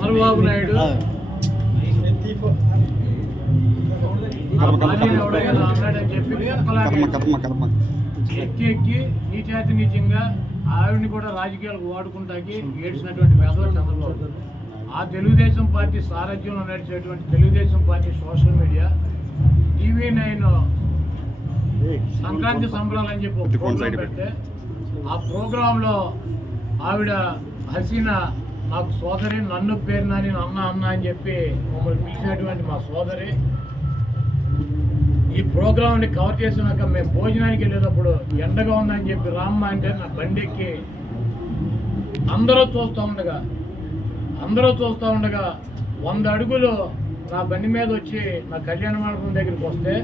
చంద్రబాబు నాయుడు అన్నాడని చెప్పి ఎక్కి నీచాతి నీచంగా ఆవిడని కూడా రాజకీయాలకు వాడుకుంటాకి ఏడ్చినటువంటి వేదవ చంద్రబాబు. ఆ తెలుగుదేశం పార్టీ సారథ్యంలో నడిచేటువంటి Telugudesam party social media TV9 Sankranti సంబరాలు అని చెప్పి ఒక ప్రోగ్రాం పెడితే ఆ ప్రోగ్రాంలో ఆవిడ హసీనా నాకు సోదరి, నన్ను పేరు నాని అన్న అని చెప్పి మమ్మల్ని పిలిచినటువంటి మా సోదరి ఈ ప్రోగ్రాంని కవర్ చేసినాక మేము భోజనానికి వెళ్ళేటప్పుడు ఎండగా ఉందని చెప్పి రామ్మ అంటే నా బండి ఎక్కి అందరూ చూస్తూ ఉండగా 100 అడుగులు నా బండి మీద వచ్చి నా కళ్యాణ మండపం దగ్గరికి వస్తే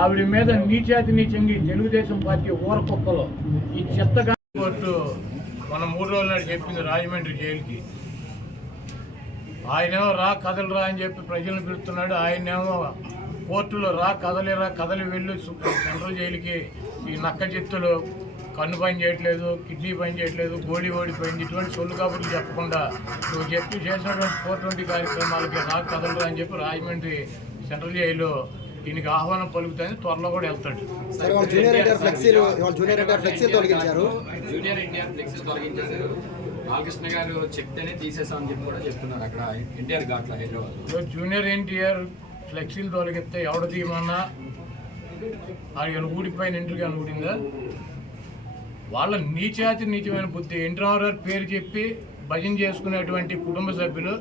ఆవిడ మీద నీచంగి తెలుగుదేశం పార్టీ ఊరకొక్కలో ఈ చెత్తగా కోర్టు మన 3 రోజుల నాడు చెప్పింది రాజమండ్రి జైలుకి. ఆయనేమో రా కదలరా అని చెప్పి ప్రజలను పిలుస్తున్నాడు. ఆయనేమో కోర్టులో రా కదలి వెళ్ళు సెంట్రల్ జైలుకి. ఈ నక్క చిత్తులు కన్ను పని చేయట్లేదు, కిడ్నీ పని చేయట్లేదు, గోడి ఓడిపోయింది, ఇటువంటి సొల్లు కబుర్లు చెప్పకుండా నువ్వు చేసినటువంటి 420 కార్యక్రమాలకి రా కదలరా అని చెప్పి రాజమండ్రి సెంట్రల్ జైలు దీనికి ఆహ్వానం పలుకుతాయని త్వరలో కూడా వెళ్తాడు. బాలకృష్ణ గారు చెప్తేనే తీసేసామని చెప్పి కూడా చెప్తున్నారు అక్కడ ఎన్టీఆర్ ఘాట్లో హైదరాబాద్. జూనియర్ ఎన్టీఆర్ ఫ్లెక్సీలు తొలగిస్తే ఎవడ తీయమన్నా ఆయన ఊడిపోయిన ఇంటికి అని ఊడిందా? వాళ్ళ నీచమైన బుద్ధి. ఎన్టీ రామారావు పేరు చెప్పి భజన చేసుకునేటువంటి కుటుంబ సభ్యులు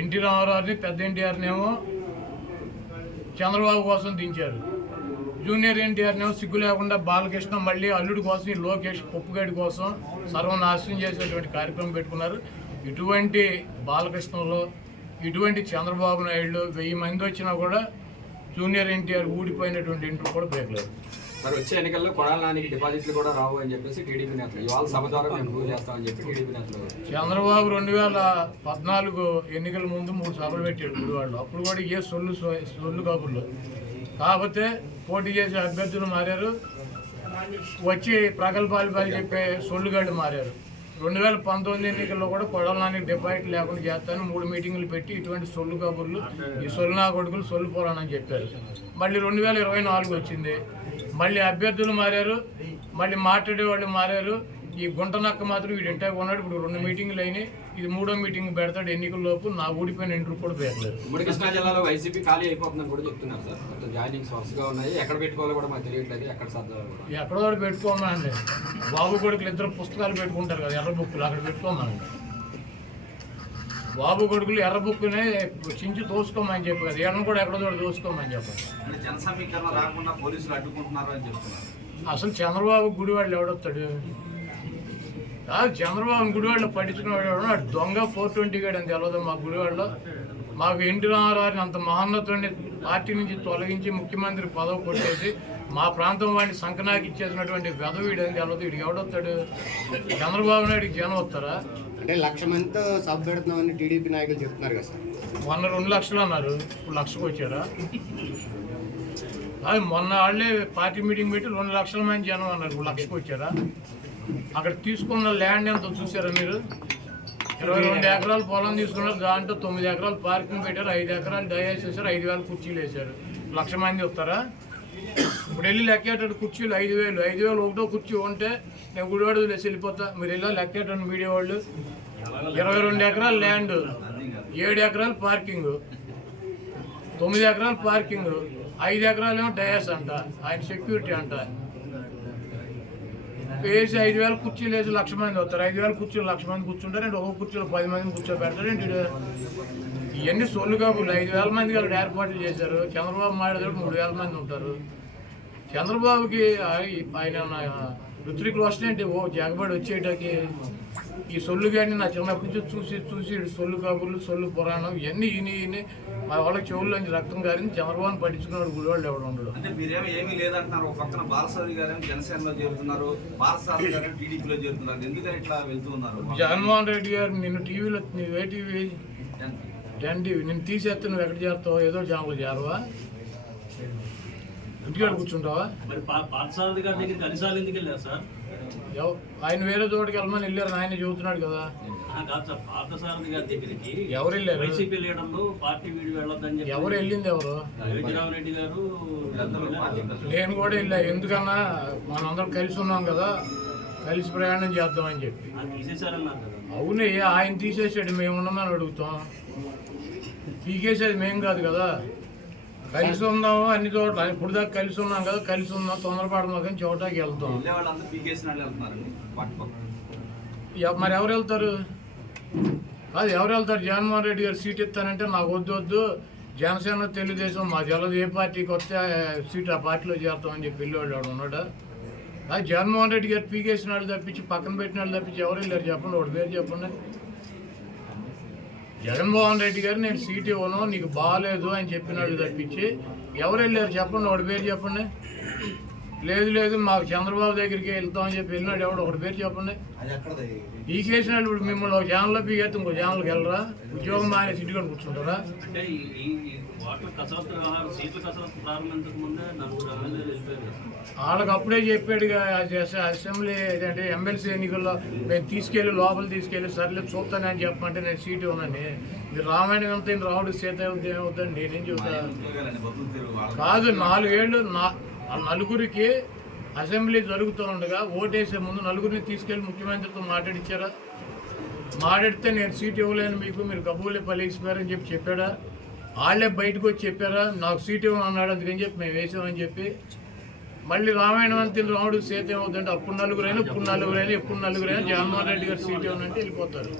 ఎన్టీ రామారావుని, పెద్ద ఎన్టీఆర్నేమో చంద్రబాబు కోసం దించారు. జూనియర్ ఎన్టీఆర్నేమో సిగ్గు లేకుండా బాలకృష్ణ మళ్ళీ అల్లుడి కోసం, ఈ లోకేష్ పప్పుగడ్డి కోసం సర్వనాశనం చేసేటువంటి కార్యక్రమం పెట్టుకున్నారు. ఇటువంటి బాలకృష్ణలో ఇటువంటి చంద్రబాబు నాయుడు 1000 మంది వచ్చినా కూడా జూనియర్ ఎన్టీఆర్ ఊడిపోయినటువంటి ఇంటర్ కూడా బేగలేదు. సార్ వచ్చే ఎన్నికల్లో కొడాలానికి డిపాజిట్లు కూడా రావు అని చెప్పేసి టీడీపీ నేతలు ఇవాళ సభ ద్వారా మేము ప్రూవ్ చేస్తామని చెప్పి టీడీపీ నేతలు. చంద్రబాబు 2014 ఎన్నికల ముందు 3 సభలు పెట్టాడు గుడివాళ్ళు. అప్పుడు కూడా ఏ సొల్లు కబుర్లు. కాకపోతే పోటీ చేసే అభ్యర్థులు మారారు, వచ్చి ప్రగల్భాలు చెప్పే సొల్లుగాళ్ళు మారారు. 2019 ఎన్నికల్లో కూడా కొడాలానికి డిపాజిట్ లేకుండా చేస్తాను 3 మీటింగులు పెట్టి ఇటువంటి సొల్లు కబుర్లు, ఈ సొల్లు నా కొడుకులు సొల్లు పోరానని చెప్పారు. మళ్ళీ 2024 వచ్చింది, మళ్ళీ అభ్యర్థులు మారారు, మళ్ళీ మాట్లాడేవాళ్ళు మారారు. ఈ గుంట నక్క మాత్రం వీడు ఇంటా ఉన్నాడు. ఇప్పుడు 2 మీటింగులు అయినాయి, ఇది 3వ మీటింగ్ పెడతాడు ఎన్నికల్లోపు. నా ఊడిపోయిన ఇంటర్ కూడా పెరగలేదు. ఉమ్మడి కృష్ణా జిల్లాలో వైసీపీ ఖాళీ అయిపోతుందని కూడా చెప్తున్నారు సార్. మొత్తం జాయినింగ్స్ వరుసగా ఉన్నాయి, ఎక్కడ పెట్టుకోవాలో కూడా మాకు తెలియట్లేదు. ఎక్కడ సర్దాలి ఎక్కడో కూడా పెట్టుకోమండి. బాబు కొడుకులు 2 పుస్తకాలు పెట్టుకుంటారు కదా, ఎర్ర బుక్కులు, అక్కడ పెట్టుకోమనండి. బాబు కొడుకులు ఎర్ర బుక్కునే చించి తోసుకోమని చెప్పి కదా, ఎర్ర కూడా ఎక్కడో చోట తోసుకోమని చెప్పాలి. అసలు చంద్రబాబు గుడివాళ్ళు ఎవడొస్తాడు? చంద్రబాబు గుడివాళ్ళు పట్టించుకున్నాడు దొంగ 420 గేడు అని తెలియదు. మా గుడివాళ్ళలో మాకు ఎన్టీ రామారావుని అంత మహోన్నతుడిని పార్టీ నుంచి తొలగించి ముఖ్యమంత్రి పదవి కొట్టేసి మా ప్రాంతం వాడిని సంకనాకి ఇచ్చేసినటువంటి వెధవీడు అని తెలియదు. వీడికి ఎవడొస్తాడు? చంద్రబాబు నాయుడికి జనం వస్తారా? అంటే 1,00,000 మందితో సభ పెడుతున్నామని టీడీపీ నాయకులు చెప్తున్నారు కదా సార్. మొన్న 2 లక్షలు అన్నారు, ఇప్పుడు 1,00,000కి వచ్చారా? అది మొన్న వాళ్ళే పార్టీ మీటింగ్ పెట్టి 2 లక్షల మంది జనం అన్నారు, ఇప్పుడు 1,00,000కి వచ్చారా? అక్కడ తీసుకున్న ల్యాండ్ ఎంత చూసారా మీరు? 22 ఎకరాలు పొలం తీసుకున్నారు, దాంట్లో 9 ఎకరాలు పార్కింగ్ పెట్టారు, 5 ఎకరాలు డయాస్ చేశారు, 5,000 కుర్చీలు వేశారు. 1,00,000 మంది వస్తారా? ఇప్పుడు వెళ్ళి లెక్కేటట్టు కుర్చీలు 5,000 ఒకటో కుర్చీ ఉంటే నేను గుడివాడ వేసి వెళ్ళిపోతా. మీరు వెళ్ళి లెక్కేటట్టు మీడియా వాళ్ళు 22 ఎకరాలు ల్యాండ్, 7 ఎకరాలు పార్కింగ్, 9 ఎకరాలు పార్కింగ్, 5 ఎకరాలు ఏమో డయాస్ అంట, ఆయన సెక్యూరిటీ అంట. వేసి 5,000 కుర్చీలు వేసి 1,00,000 మంది వస్తారు. 5,000 కుర్చీలు 1,00,000 మంది కూర్చుంటారు అంటే ఒక్కొక్క కుర్చీలో 10 మందిని కూర్చోబెడతారు ఏంటి? ఇవన్నీ సొల్లు కాకుండా 5,000 మందికి వాళ్ళు ఏర్పాట్లు చేశారు. చంద్రబాబు మాట్లాడేటప్పుడు 3,000 మంది ఉంటారు. చంద్రబాబుకి ఆయన ఋత్విక్ రోషన్ ఏంటి ఓ జగబడి వచ్చేటకి ఈ సొల్లు కానీ నా చిన్నప్పటి నుంచి చూసి సొల్లు కబుర్లు, సొల్లు పురాణం ఇవన్నీ ఈయన మా వాళ్ళకి చెవుల్లోంచి రక్తం గారిని చంద్రబాబుని పట్టించుకున్నాడు గుడివాళ్ళు ఎవడు ఉండడు. అంటే మీరేమో ఏమీ లేదంటున్నారు. ఒక పక్కన బాలసారి గారేమో జనసేనలో చేరుతున్నారు, బాలసారి గారు టీడీపీలో చేరుతున్నారు. ఎందుకని ఇట్లా వెళ్తున్నారు? జగన్మోహన్ రెడ్డి గారు నిన్ను టీవీలో, నువ్వు ఏ టీవీ? 10 టీవీ. నిన్ను తీసేస్తే నువ్వు ఎక్కడ చేస్తావు? ఏదో ఛానల్ చేరవా? ఇంటికాడ కూర్చుంటావా? మరి పార్థసారథి గారి దగ్గరికి అన్నిసార్లు ఎందుకు వెళ్ళారు సార్? ఆయన వేరే చోటుకి వెళ్ళమని వెళ్ళారు ఆయన చెబుతున్నాడు కదా. కాదు సార్, పార్థసారథి గారి దగ్గరికి ఎవరు వెళ్ళారు? వైసీపీ లీడర్లు పార్టీ వీడి వెళ్ళొద్దని చెప్పి ఎవరు వెళ్ళింది? ఎవరు? అయోధ్యరావు రెడ్డి గారు. నేను కూడా వెళ్ళా. ఎందుకన్నా మనందరం కలిసి ఉన్నాం కదా, కలిసి ప్రయాణం చేద్దామని చెప్పి. తీసేశారన్నారు కదా. అవునే, ఆయన తీసేసాడు, మేము ఉన్నామని అడుగుతాం. పీకేసేది మేము కాదు కదా. కలిసి ఉందాము అన్ని చోట్ల, ఇప్పుడు దాకా కలిసి ఉన్నాం కదా, కలిసి ఉందాం, తొందరపడమా కానీ చోటకి వెళ్తాం. వెళ్ళే వాళ్ళందరూ పీకేసిన వాళ్ళు వెళ్తున్నారండి పట్టుకో. మరి ఎవరు వెళ్తారు? కాదు, ఎవరు వెళ్తారు? జగన్మోహన్ రెడ్డి గారు సీట్ ఇస్తానంటే నాకు వద్దు, జనసేన తెలుగుదేశం మా జలది ఏ పార్టీకి వస్తే సీట్ ఆ పార్టీలో చేస్తామని చెప్పి వెళ్ళేవాడు వాడు ఉన్నాడా? అది జగన్మోహన్ రెడ్డి గారు పీకేసిన వాళ్ళు తప్పించి, పక్కన పెట్టిన వాళ్ళు తప్పించి ఎవరు వెళ్ళారు చెప్పండి, వాడి పేరు చెప్పండి. జగన్మోహన్ రెడ్డి గారు నేను సీట్ ఇవ్వను, నీకు బాగాలేదు అని చెప్పిన వాళ్ళు తప్పించి ఎవరు వెళ్ళారు చెప్పండి, వాడి పేరు చెప్పండి. లేదు మాకు చంద్రబాబు దగ్గరికి వెళ్తామని చెప్పి వెళ్ళినాడు ఎవడు, ఒకటి పేరు చెప్పండి. పీకేసిన వాళ్ళు ఇప్పుడు మిమ్మల్ని ఒక ఛానల్లో పీకేస్తే ఇంకో ఛానల్కి వెళ్ళరా? ఉద్యోగం మానే సిటీకొని కూర్చుంటారా? అంటే ఈ ఓట్ల కసరత్తు వ్యవహారం, సీట్ల కసరత్తు ప్రారంభించక ముందే నలుగురు ఎమ్మెల్యేలు వెళ్ళిపోయారు. వాళ్ళకి అప్పుడే చెప్పాడుగా అసెంబ్లీ అంటే ఎమ్మెల్సీ ఎన్నికల్లో మేము తీసుకెళ్ళి లోపల తీసుకెళ్ళి సర్లే చూస్తానని చెప్పమంటే నేను సీట్ ఇవ్వనని. మీరు రామాయణం అంతా రావుడు సీత ఏమవుతుంది నేనేం చెబుతాను. కాదు, 4 ఏళ్ళు ఆ నలుగురికి అసెంబ్లీ జరుగుతూ ఉండగా ఓటేసే ముందు నలుగురిని తీసుకెళ్ళి ముఖ్యమంత్రితో మాట్లాడిచ్చారా? మాట్లాడితే నేను సీట్ ఇవ్వలేను మీకు, మీరు కబూలే పలిగిపోయారని చెప్పి చెప్పాడా? వాళ్ళే బయటకు వచ్చి చెప్పారా నాకు సీట్ ఇవ్వను అన్నాడు, అందుకని చెప్పి మేము వేసామని చెప్పి. మళ్ళీ రామాయణం అంతా రావుడు సీత ఏమవుతుందంటే అప్పుడు నలుగురైనా ఎప్పుడు నలుగురైనా జగన్మోహన్ రెడ్డి గారు సీట్ ఇవ్వనంటే వెళ్ళిపోతారు.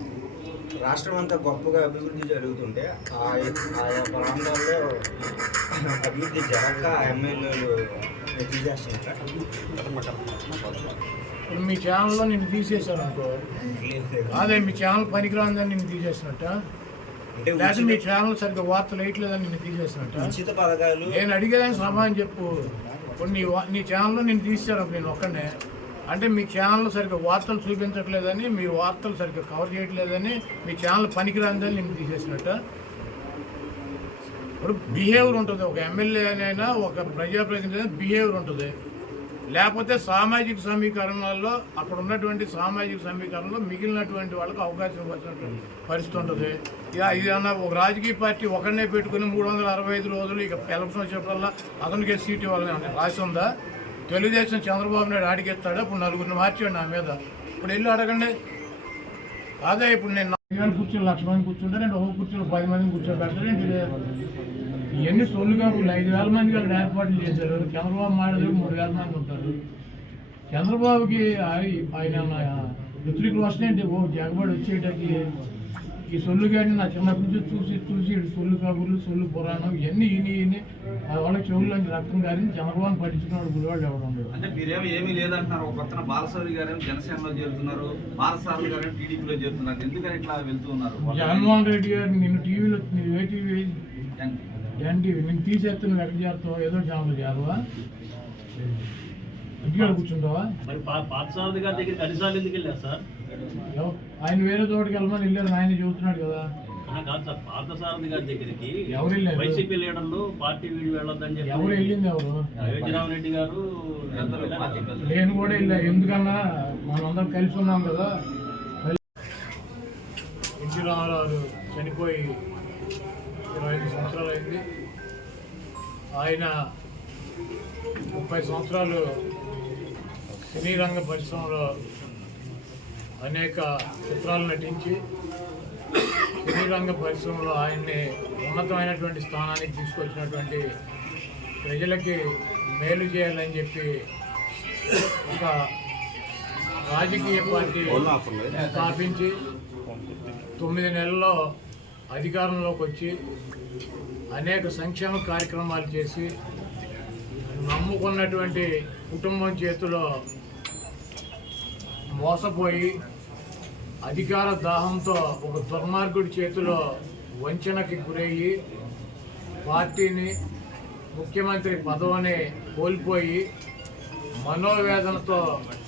రాష్ట్రం అంతా గొప్పగా అభివృద్ధి జరుగుతుంటే ఆయా ప్రాంతాల్లో అభివృద్ధి జరగక ఎమ్మెల్యేలు తీసేస్తున్నారు. ఇప్పుడు మీ ఛానల్లో నిన్ను తీసేశారు అనుకో, అదే మీ ఛానల్ పనికిరాందని నిన్ను తీసేసినట్ట, లేకపోతే మీ ఛానల్ సరిగ్గా వార్తలు వేయట్లేదని నిన్ను తీసేసినట్ట. ఉచిత పథకాలు నేను అడిగేదాన్ని సమాధానం చెప్పు. ఇప్పుడు నీ ఛానల్లో నేను తీసాను అప్పుడు నేను ఒక్కనే అంటే మీ ఛానల్ సరిగ్గా వార్తలు చూపించట్లేదని, మీ వార్తలు సరిగ్గా కవర్ చేయట్లేదని, మీ ఛానల్ పనికిరాందని నేను తీసేసినట్ట. ఇప్పుడు బిహేవియర్ ఉంటుంది, ఒక ఎమ్మెల్యేనైనా ఒక ప్రజాప్రతినిధి అయినా బిహేవియర్ ఉంటుంది. లేకపోతే సామాజిక సమీకరణాల్లో అక్కడ ఉన్నటువంటి సామాజిక సమీకరణలో మిగిలినటువంటి వాళ్ళకి అవకాశం ఇవ్వాల్సినటువంటి పరిస్థితి ఉంటుంది. ఇదన్నా ఒక రాజకీయ పార్టీ ఒకరినే పెట్టుకుని 365 రోజులు ఇక ఎలక్షన్ వచ్చేటల్లా అతనికే సీట్ ఇవ్వాలని రాసి ఉందా? తెలుగుదేశం చంద్రబాబు నాయుడు అడిగెత్తాడు, ఇప్పుడు నలుగురిని మార్చాడు నా మీద. ఇప్పుడు వెళ్ళి అడగండి. అదే ఇప్పుడు నేను 4 కూర్చొని 1,00,000 మంది కూర్చుంటే నేను ఒక కుర్చీలో 10 మందిని కూర్చోబెట్టాను. ఇవన్నీ సొల్లుగా 5,000 మందికి అక్కడ ఏర్పాట్లు చేశారు. చంద్రబాబు మాట్లాడే 3,000 మంది ఉంటారు. చంద్రబాబుకి ఆయన వ్యతిరేకులు వస్తాయంటే జగబడి వచ్చేటకి ఈ సొల్లు గాడిని నా చిన్నప్పటి నుంచి చూసి సొల్లు కబుర్లు, సొల్లు పురాణం ఇవన్నీ ఇని వాళ్ళ చెవుల్లోంచి రక్తం గారిని చంద్రబాబు పట్టించుకున్నాడు గుడివాళ్ళు ఎవరు ఉండదు. అంటే మీరేమో ఏమీ లేదంటున్నారు. ఒక పక్కన బాలసారి గారేమో జనసేనలో చేరుతున్నారు, బాలసారి గారేమో టీడీపీలో చేరుతున్నారు. ఎందుకని ఇట్లా వెళ్తూ ఉన్నారు? జగన్మోహన్ రెడ్డి గారు నిన్ను టీవీలో ఏ టీవీ ఎన్టీవీ నేను తీసేస్తే నువ్వు ఎక్కడ చేస్తావు? ఏదో ఛానల్ చేరవా? ఇంటికాడ కూర్చుంటావా? మరి పార్థసారథి గారి దగ్గరికి అన్నిసార్లు ఎందుకు వెళ్ళారు సార్? ఆయన వేరే చోటుకి వెళ్ళమని వెళ్ళారు ఆయన చెబుతున్నాడు కదా. కాదు సార్, పార్థసారథి గారి దగ్గరికి ఎవరు వెళ్ళారు? వైసీపీ లీడర్లు పార్టీ వీడి వెళ్ళొద్దని చెప్పి ఎవరు వెళ్ళింది? ఎవరు? అయోధ్యరావు రెడ్డి గారు. నేను కూడా వెళ్ళా. ఎందుకన్నా మనందరం కలిసి ఉన్నాం కదా. ఎన్టీ రామారావు చనిపోయి 25 సంవత్సరాలు అయింది. ఆయన 30 సంవత్సరాలు సినీ రంగ పరిశ్రమలో అనేక చిత్రాలు నటించి సినీ రంగ పరిశ్రమలో ఆయన్ని ఉన్నతమైనటువంటి స్థానానికి తీసుకొచ్చినటువంటి, ప్రజలకి మేలు చేయాలని చెప్పి ఒక రాజకీయ పార్టీ స్థాపించి 9 నెలల్లో అధికారంలోకి వచ్చి అనేక సంక్షేమ కార్యక్రమాలు చేసి నమ్ముకున్నటువంటి కుటుంబం చేతిలో మోసపోయి అధికార దాహంతో ఒక దుర్మార్గుడి చేతిలో వంచనకి గురయ్యి పార్టీని, ముఖ్యమంత్రి పదవిని కోల్పోయి మనోవేదనతో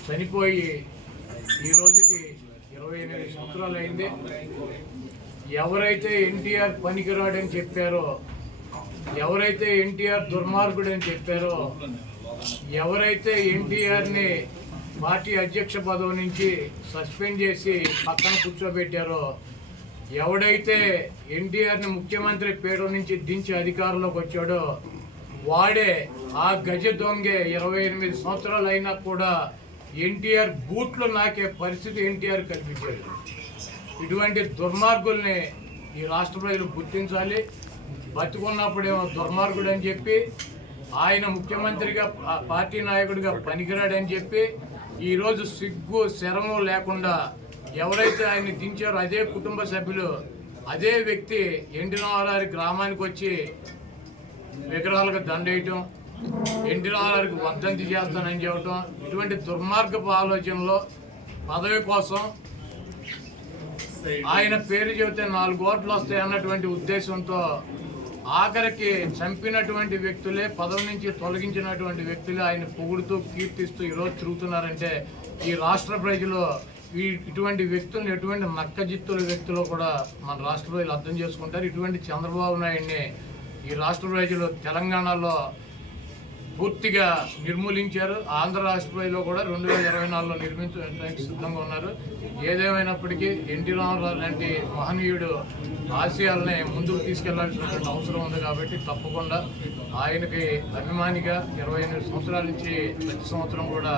చనిపోయి ఈ రోజుకి 28 సంవత్సరాలు అయింది. ఎవరైతే ఎన్టీఆర్ పనికిరాడని చెప్పారో, ఎవరైతే ఎన్టీఆర్ దుర్మార్గుడని చెప్పారో, ఎవరైతే ఎన్టీఆర్ని పార్టీ అధ్యక్ష పదవి నుంచి సస్పెండ్ చేసి పక్కన కూర్చోబెట్టారో, ఎవడైతే ఎన్టీఆర్ని ముఖ్యమంత్రి పేరు నుంచి దించి అధికారంలోకి వచ్చాడో వాడే ఆ గజ దొంగే 28 సంవత్సరాలు అయినా కూడా ఎన్టీఆర్ బూట్లు నాకే పరిస్థితి ఎన్టీఆర్ కల్పించాడు. ఇటువంటి దుర్మార్గుల్ని ఈ రాష్ట్ర ప్రజలు గుర్తించాలి. బతుకున్నప్పుడేమో దుర్మార్గుడు అని చెప్పి, ఆయన ముఖ్యమంత్రిగా పార్టీ నాయకుడిగా పనికిరాడని చెప్పి, ఈరోజు సిగ్గు శరము లేకుండా ఎవరైతే ఆయన్ని దించారో అదే కుటుంబ సభ్యులు, అదే వ్యక్తి ఎన్టీ రామారావు గ్రామానికి వచ్చి విగ్రహాలకు దండేయటం, ఎన్టీ రామారావుకి వర్ధంతి చేస్తానని చెప్పటం, ఇటువంటి దుర్మార్గపు ఆలోచనలో పదవి కోసం ఆయన పేరు చెబితే 4 ఓట్లు వస్తాయి అన్నటువంటి ఉద్దేశంతో ఆఖరికి చంపినటువంటి వ్యక్తులే, పదవి నుంచి తొలగించినటువంటి వ్యక్తులే ఆయన పొగుడుతూ కీర్తిస్తూ ఈరోజు తిరుగుతున్నారంటే ఈ రాష్ట్ర ప్రజలు ఇటువంటి వ్యక్తులను ఎటువంటి నక్కజిత్తుల వ్యక్తులు కూడా మన రాష్ట్ర ప్రజలు అర్థం చేసుకుంటారు. ఇటువంటి చంద్రబాబు నాయుడిని ఈ రాష్ట్ర ప్రజలు తెలంగాణలో పూర్తిగా నిర్మూలించారు. ఆంధ్ర రాష్ట్ర ప్రజలు కూడా 2024లో నిర్మించడానికి సిద్ధంగా ఉన్నారు. ఏదేమైనప్పటికీ ఎన్టీ రామారావు లాంటి మహనీయుడు ఆశయాలని ముందుకు తీసుకెళ్లాల్సినటువంటి అవసరం ఉంది కాబట్టి తప్పకుండా ఆయనకి అభిమానిగా 28 సంవత్సరాల నుంచి ప్రతి సంవత్సరం కూడా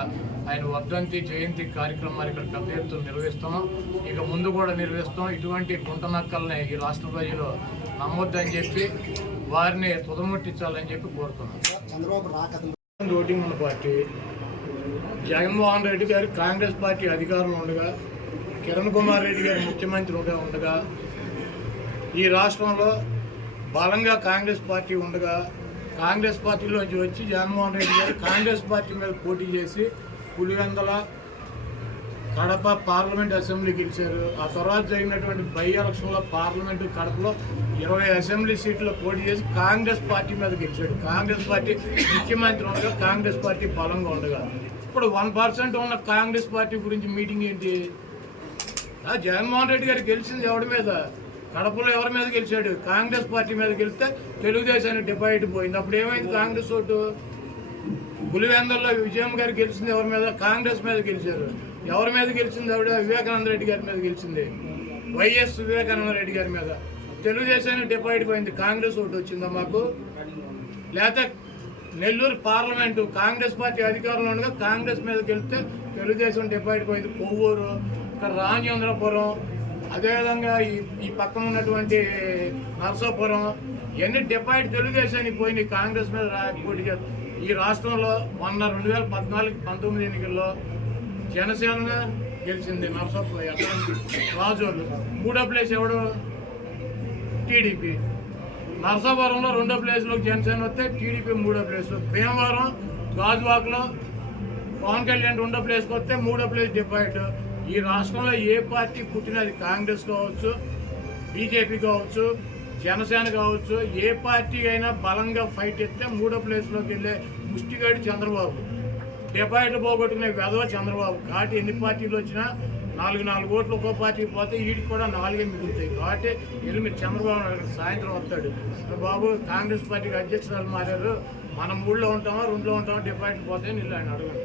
ఆయన వర్ధంతి జయంతి కార్యక్రమాలు ఇక్కడ పెద్ద ఎత్తున నిర్వహిస్తున్నాం. ఇక ముందు కూడా నిర్వహిస్తాం. ఇటువంటి కుంటనక్కల్ని ఈ రాష్ట్ర ప్రజలు నమ్మొద్దని చెప్పి వారిని తుదముట్టించాలని చెప్పి కోరుతున్నాం. ఓటింగ్ ఉన్న పార్టీ జగన్మోహన్ రెడ్డి గారు కాంగ్రెస్ పార్టీ అధికారంలో ఉండగా, కిరణ్ కుమార్ రెడ్డి గారు ముఖ్యమంత్రిగా ఉండగా, ఈ రాష్ట్రంలో బలంగా కాంగ్రెస్ పార్టీ ఉండగా, కాంగ్రెస్ పార్టీలోంచి వచ్చి జగన్మోహన్ రెడ్డి గారు కాంగ్రెస్ పార్టీ మీద పోటీ చేసి పులివెందల, కడప పార్లమెంట్ అసెంబ్లీ గెలిచారు. ఆ తర్వాత జరిగినటువంటి బై ఎలక్షన్లో పార్లమెంటు కడపలో 20 అసెంబ్లీ సీట్లు పోటీ చేసి కాంగ్రెస్ పార్టీ మీద గెలిచాడు. కాంగ్రెస్ పార్టీ ముఖ్యమంత్రి ఉండగా, కాంగ్రెస్ పార్టీ బలంగా ఉండగా, ఇప్పుడు 1% ఉన్న కాంగ్రెస్ పార్టీ గురించి మీటింగ్ ఏంటి? జగన్మోహన్ రెడ్డి గారు గెలిచింది ఎవరి మీద? కడపలో ఎవరి మీద గెలిచాడు? కాంగ్రెస్ పార్టీ మీద గెలిస్తే తెలుగుదేశానికి డిపాజిట్ పోయింది. అప్పుడు ఏమైంది కాంగ్రెస్ ఓటు? పులివెందుల్లో విజయం గారు గెలిచింది ఎవరి మీద? కాంగ్రెస్ మీద గెలిచారు. ఎవరి మీద గెలిచింది? ఆవిడ వివేకానంద రెడ్డి గారి మీద గెలిచింది. వైఎస్ వివేకానంద రెడ్డి గారి మీద. తెలుగుదేశానికి డిపాజిట్ పోయింది. కాంగ్రెస్ ఓటు వచ్చిందా మాకు? లేకపోతే నెల్లూరు పార్లమెంటు కాంగ్రెస్ పార్టీ అధికారంలో ఉండగా కాంగ్రెస్ మీద గెలిస్తే తెలుగుదేశం డిపాజిట్ పోయింది. కొవ్వూరు, ఇక్కడ రాజేంద్రపురం, అదేవిధంగా ఈ పక్కన ఉన్నటువంటి నరసాపురం, ఇవన్నీ డిపాజిట్ తెలుగుదేశానికి పోయింది. కాంగ్రెస్ మీద పోటీ చేస్తారు. ఈ రాష్ట్రంలో మొన్న 2014-19 ఎన్నికల్లో జనసేన గెలిచింది. నరసాపురం రాజోలు. 3వ ప్లేస్ ఎవడు? టీడీపీ. నరసాపురంలో 2వ ప్లేస్లోకి జనసేన వస్తే టీడీపీ 3వ ప్లేస్. భీమవరం, గాజువాకలో పవన్ కళ్యాణ్ 2వ ప్లేస్కి వస్తే 3వ ప్లేస్ డిపాజిట్. ఈ రాష్ట్రంలో ఏ పార్టీ పుట్టినది, కాంగ్రెస్ కావచ్చు, బీజేపీ కావచ్చు, జనసేన కావచ్చు, ఏ పార్టీ అయినా బలంగా ఫైట్ ఎత్తే 3వ ప్లేస్లోకి వెళ్ళే ముష్టిగాడి చంద్రబాబు. డిపాజిట్ పోగొట్టుకునే వెధవ చంద్రబాబు. కాబట్టి ఎన్ని పార్టీలు వచ్చినా 4 ఓట్లు ఒక్కో పార్టీకి పోతే వీటికి కూడా 4 మిగులుతాయి. కాబట్టి వెళ్ళి మీరు చంద్రబాబు సాయంత్రం వస్తాడు, బాబు కాంగ్రెస్ పార్టీకి అధ్యక్షురాలు మారారు, మనం 3లో ఉంటామా 2లో ఉంటామా, డిపాజిట్ పోతే వీళ్ళు ఆయన అడగండి.